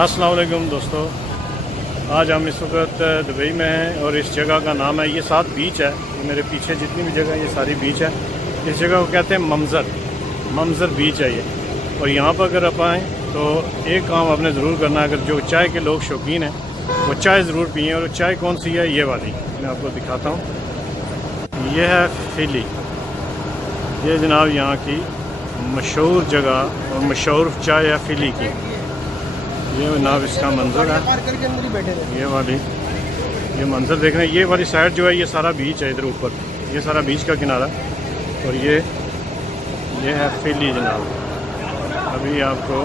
अस्सलाम वालेकुम दोस्तों, आज हम इस वक्त दुबई में हैं और इस जगह का नाम है, ये 7 बीच है। ये मेरे पीछे जितनी भी जगह ये सारी बीच है। इस जगह को कहते हैं ममज़र बीच है ये। और यहाँ पर अगर आप आएँ तो एक काम आपने ज़रूर करना है, अगर जो चाय के लोग शौकीन हैं वो चाय ज़रूर पिएँ। और चाय कौन सी है? ये वाली मैं आपको दिखाता हूँ। ये है फिली। ये जनाब यहाँ की मशहूर जगह और मशहूर चाय है फिली की। ये जनाब इसका मंजर है, ये वाली ये मंजर देख रहे हैं। ये वाली साइड जो है ये सारा बीच है, इधर ऊपर ये सारा बीच का किनारा। और ये है फिली जनाब। अभी आपको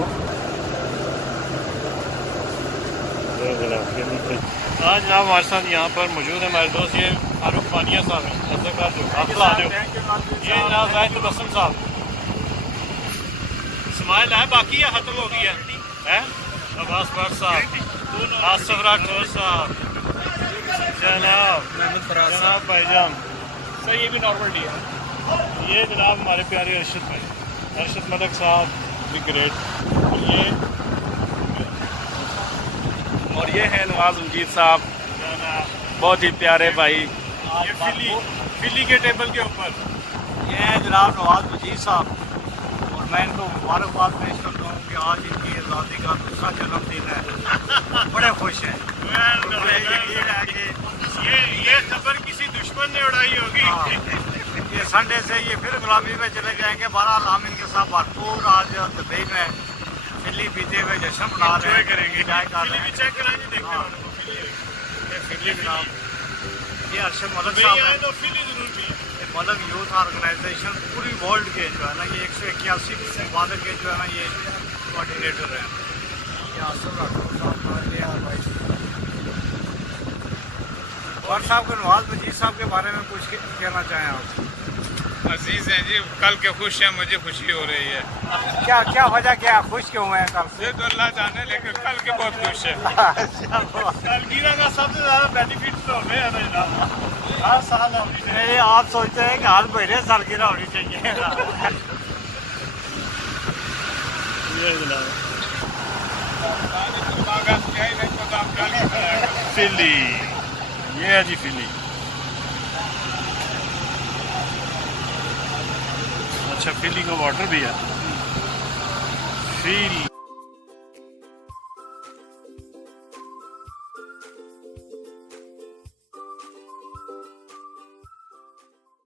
आज जनाब हमारे साथ यहाँ पर मौजूद है हमारे दोस्त, ये फारूक पानिया साहब हैं। ये जनाब जाहिद बसम साहब स्माइल है, बाकी है खत्म हो गई है। अब्बास भट्ट साहब, आसफ राठौर साहब, जनाब भाईजान सर, ये भी नॉर्मल डी है। ये जनाब हमारे प्यारे अरशद मलिक साहब भी ग्रेट। और ये है नवाज मजीद साहब, बहुत ही प्यारे भाई। ये फिली के टेबल के ऊपर ये है जनाब नवाज मजीद साहब। और मैं इनको मुबारकबाद पेश करता हूँ कि आज इनकी आज़ादी का दूसरा जन्मदिन है। बड़े खुश हैं। ये खबर किसी दुश्मन ने उड़ाई होगी। ये संडे से ये फिर गुलामी में चले जाएंगे। 12 आम इनके साथ भरपूर आज दुबई में फिली पीते हुए जश्न मना रहे हैं, करेंगे। चेक कराएंगे, देखते हैं। ये फिली जनाब, ये अरशद मलिक साहब हैं। तो फिली जरूर भी मलिक यूथ ऑर्गेनाइजेशन पूरी वर्ल्ड के जो है ना, ये 181 संपादक के जो है ना, ये कोऑर्डिनेटर हैं। ये आसफ राठौर साहब और साहब को नवाज मजीद साहब के बारे में कुछ कहना चाहें आप? अजीज हैं जी, कल के खुश हैं, मुझे खुशी हो रही है। क्या वजह क्या खुश क्यों हुए हैं कल से? ये तो अल्लाह जाने, लेकिन कल के बहुत खुश है। सालगिरह का सबसे ज़्यादा बेनिफिट तो हमें है ना जनाब, हर साल होनी चाहिए। नहीं, आप सोचते हैं कि हर महीने सालगिरह होनी चाहिए। ये जनाब फिली, ये है जी फिली। अच्छा, फिली का वाटर भी है। फिली